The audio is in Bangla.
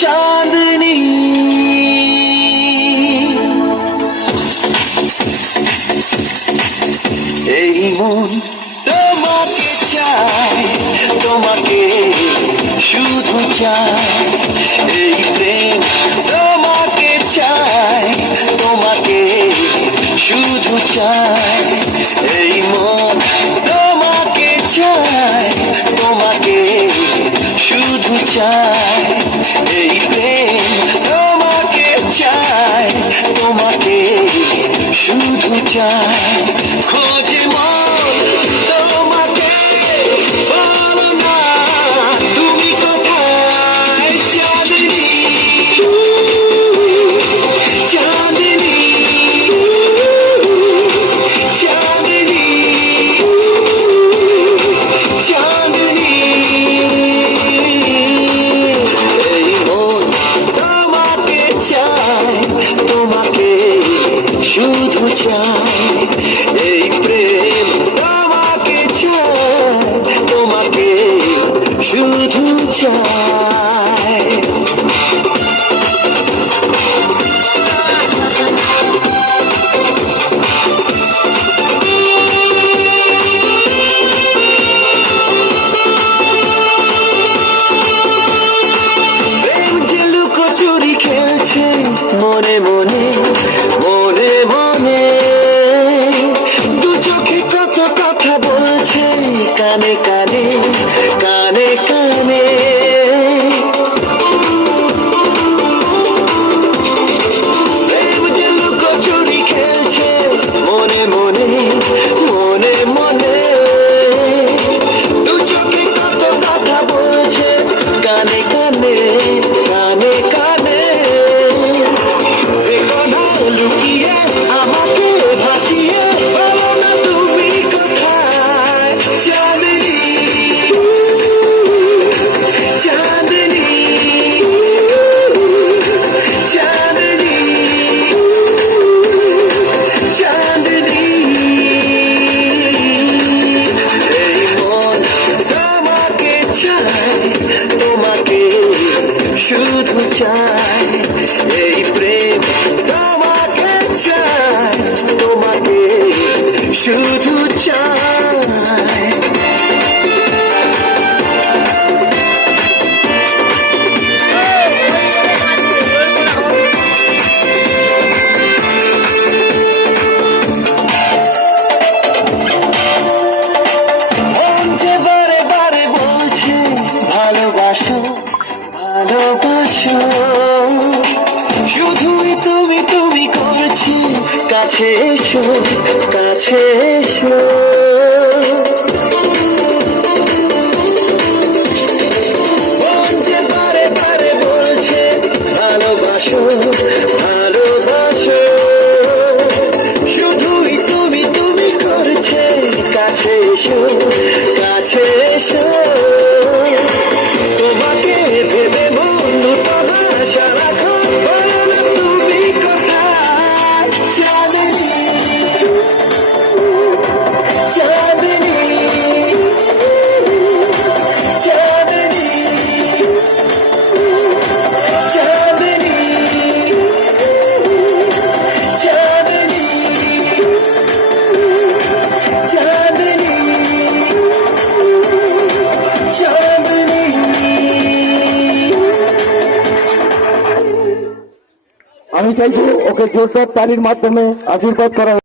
চাঁদনি এই মন তোমাকে চায়, তোমাকে শুধু চায়, এই প্রেম তোমাকে চায়, তোমাকে শুধু চায়, এই মন তোমাকে চায়, তোমাকে শুধু চায়, এই প্রেম তোমাকে চায়, তোমাকে শুধু চায়। খোঁজে মন তোমাকে, বলো না তুমি কোথায়? চাঁদনি চাঁদনি চাঁদনি চাঁদনি এই মন তোমাকে চায়, তোমাকে শুধু চায়, এই প্রেম তোমাকে চায়, তোমাকে শুধু চায়। প্রেম যে লুকোচুরি খেলছে মনে মনে, মনে মনে, দু চোখে কত কথা বলছে কানে কানে, কানে কানে। প্রেম যে লুকোচুরি খেলছে মনে মনে, মনে মনে, দু চোখে কত কথা বলছে কানে কানে, কানে কানে। লুকিয়ে আমাকে ভাসিয়ে বলো না তুমি কোথায়? চাঁদনি চাঁদনি চাঁদনি চাঁদনি এই মন তোমাকে চায়, তোমাকে শুধু চায়, এই প্রেম তোমাকে চায়, তোমাকে শুধু চায়। মন যে বারে বারে বলছে ভালোবাসো, ভালোবাসো, শুধুই তুমি তুমি করছি, কাছে এসো, কাছে এসো। মন যে বারে বারে বলছে ভালোবাসো, ভালোবাসো, শুধুই তুমি তুমি করছে, কাছে এসো, কাছে এসো। তোমাকে ভেবে বন্ধু তোমা সারাক্ষণ, বলো না তুমি কোথায়? চাঁদনি চাঁদনি চাঁদনি চাঁদনি চাঁদনি চাঁদনি চাঁদনি। আমি চাইছি ওকে জোরদার তালির মাধ্যমে আশীর্বাদ করা।